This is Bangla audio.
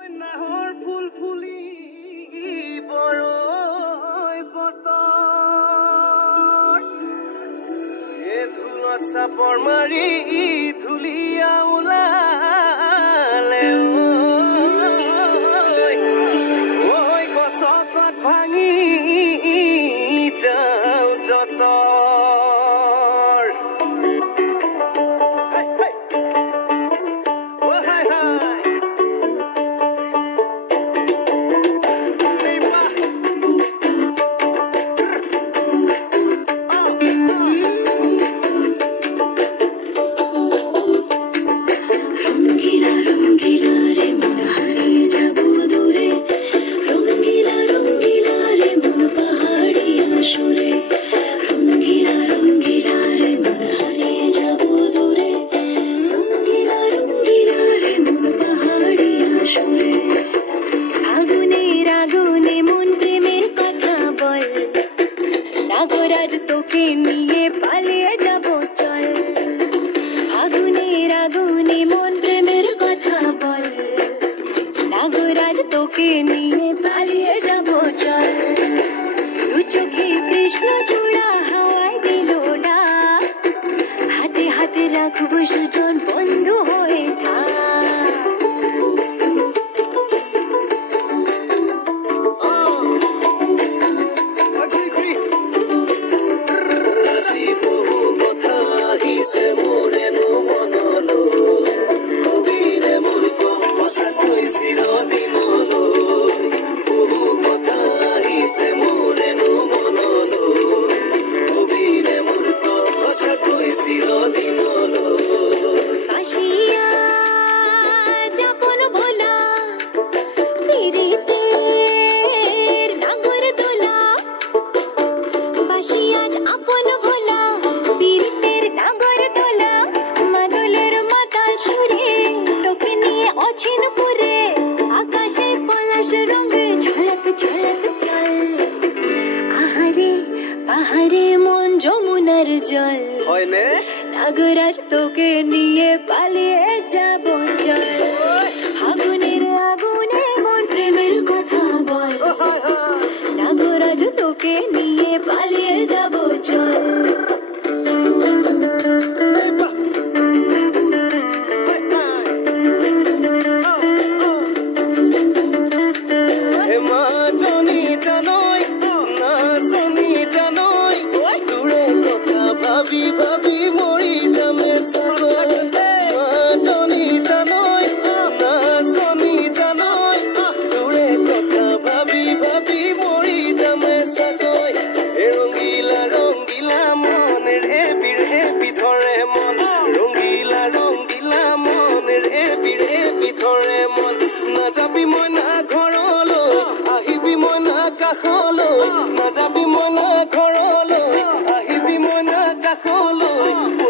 নাহৰ ফুল ফুলি বৰৈ বতৰ এ ধুলত চাপৰ মাৰি ধুলিয়া ওলালে ঐ গছপাত ভাঙি যাওঁ যতৰ নাগরাজ তোকে নিয়ে পালিয়ে যাব চল আগুনের আগুনে মন প্রেমের কথা বল নাগরাজ তোকে নিয়ে পালিয়ে যাব চল দু চোখে কৃষ্ণ চূড়া হাওয়ায় দিল ডাক হাতে হাতে রাখবো সুজন বন্ধু হয়ে থাক আহারে মন যমুনার জল হয়নে নাগরাজ তোকে নিয়ে পালিয়ে যাব চল আগুনের আগুনে মন প্রেমের কথা বল নাগরাজ তোকে নিয়ে পালিয়ে যাব চল ভাবি ভাবি মৰি যামে সাগৰ জনি জানৈ না সনি জানৈ তোৰে কথা ভাবি ভাবি মৰি যামে সাগৰ ৰঙিলা ৰঙিলা মন ৰে বিধৰে মন ৰঙিলা ৰঙিলা মন ৰে বিধৰে মন নাযাবি মই না ঘৰলৈ আহিবি মই না কাষলৈ নাযাবি মই না ঘৰলৈ আহিবি মই না কাষলৈ